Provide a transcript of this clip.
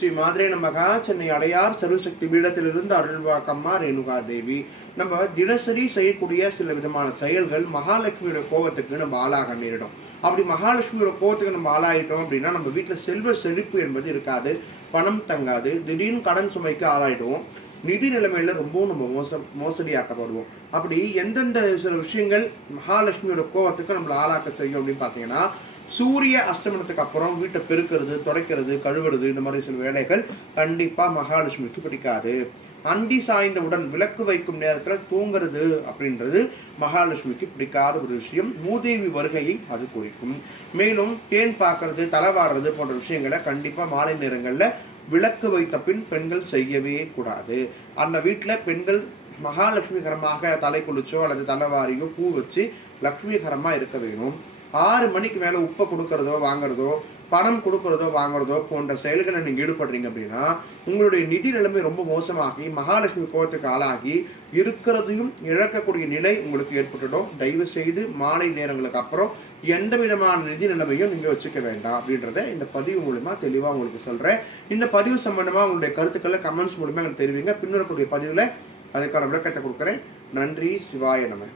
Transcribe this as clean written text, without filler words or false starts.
ஸ்ரீ மாத்ரே நமகா. சென்னை அடையார் சர்வசக்தி பீடத்திலிருந்து அருள்வாக்கம்மா ரேணுகா தேவி. நம்ம தினசரி செய்யக்கூடிய சில விதமான செயல்கள் மகாலட்சுமியோட கோபத்துக்கு நம்ம ஆளாக நேரிடும். அப்படி மகாலட்சுமியோட கோபத்துக்கு நம்ம ஆளாயிட்டோம் அப்படின்னா நம்ம வீட்டில் செல்வ செழிப்பு என்பது இருக்காது, பணம் தங்காது, திடீர்னு கடன் சுமைக்கு ஆளாயிடுவோம், நிதி நிலைமையில ரொம்பவும் நம்ம மோசடியாக்கப்படுவோம். அப்படி எந்தெந்த சில விஷயங்கள் மகாலட்சுமியோட கோபத்துக்கு நம்மளை ஆளாக்க செய்யும் அப்படின்னு பார்த்தீங்கன்னா, சூரிய அஸ்தமனத்துக்கு அப்புறம் வீட்டை பெருக்கிறது, துடைக்கிறது, கழுவுறது, இந்த மாதிரி சில வேலைகள் கண்டிப்பா மகாலட்சுமிக்கு பிடிக்காது. அந்தி சாய்ந்தவுடன் விளக்கு வைக்கும் நேரத்தில் தூங்குறது அப்படின்றது மகாலட்சுமிக்கு பிடிக்காத ஒரு விஷயம். மூதேவி வருகையை அது குறிக்கும். மேலும் தேன் பார்க்கறது, தலைவாடுறது போன்ற விஷயங்களை கண்டிப்பா மாலை நேரங்கள்ல விளக்கு வைத்த பின் பெண்கள் செய்யவே கூடாது. அந்த வீட்டில் பெண்கள் மகாலட்சுமிகரமாக தலை குளிச்சோ அல்லது தலைவாரியோ பூ வச்சு லட்சுமிகரமாக இருக்க வேணும். 6 மணிக்கு மேலே உப்பை கொடுக்கறதோ வாங்குறதோ, பணம் கொடுக்கறதோ வாங்குறதோ போன்ற செயல்களை நீங்கள் ஈடுபடுறீங்க அப்படின்னா உங்களுடைய நிதி நிலைமை ரொம்ப மோசமாகி மகாலட்சுமி கோபத்துக்கு ஆளாகி இருக்கிறதையும் இழக்கக்கூடிய நிலை உங்களுக்கு ஏற்பட்டுடும். தயவு செய்து மாலை நேரங்களுக்கு அப்புறம் எந்த விதமான நிதி நிலைமையும் நீங்கள் வச்சுக்க வேண்டாம் அப்படின்றத இந்த பதிவு மூலமா தெளிவாக உங்களுக்கு சொல்கிறேன். இந்த பதிவு சம்பந்தமாக உங்களுடைய கருத்துக்களை கமெண்ட்ஸ் மூலமா எனக்கு தெரிவிங்க. பின்வரக்கூடிய பதிவில் அதுக்கான விளக்கத்தை கொடுக்குறேன். நன்றி. சிவாய நம.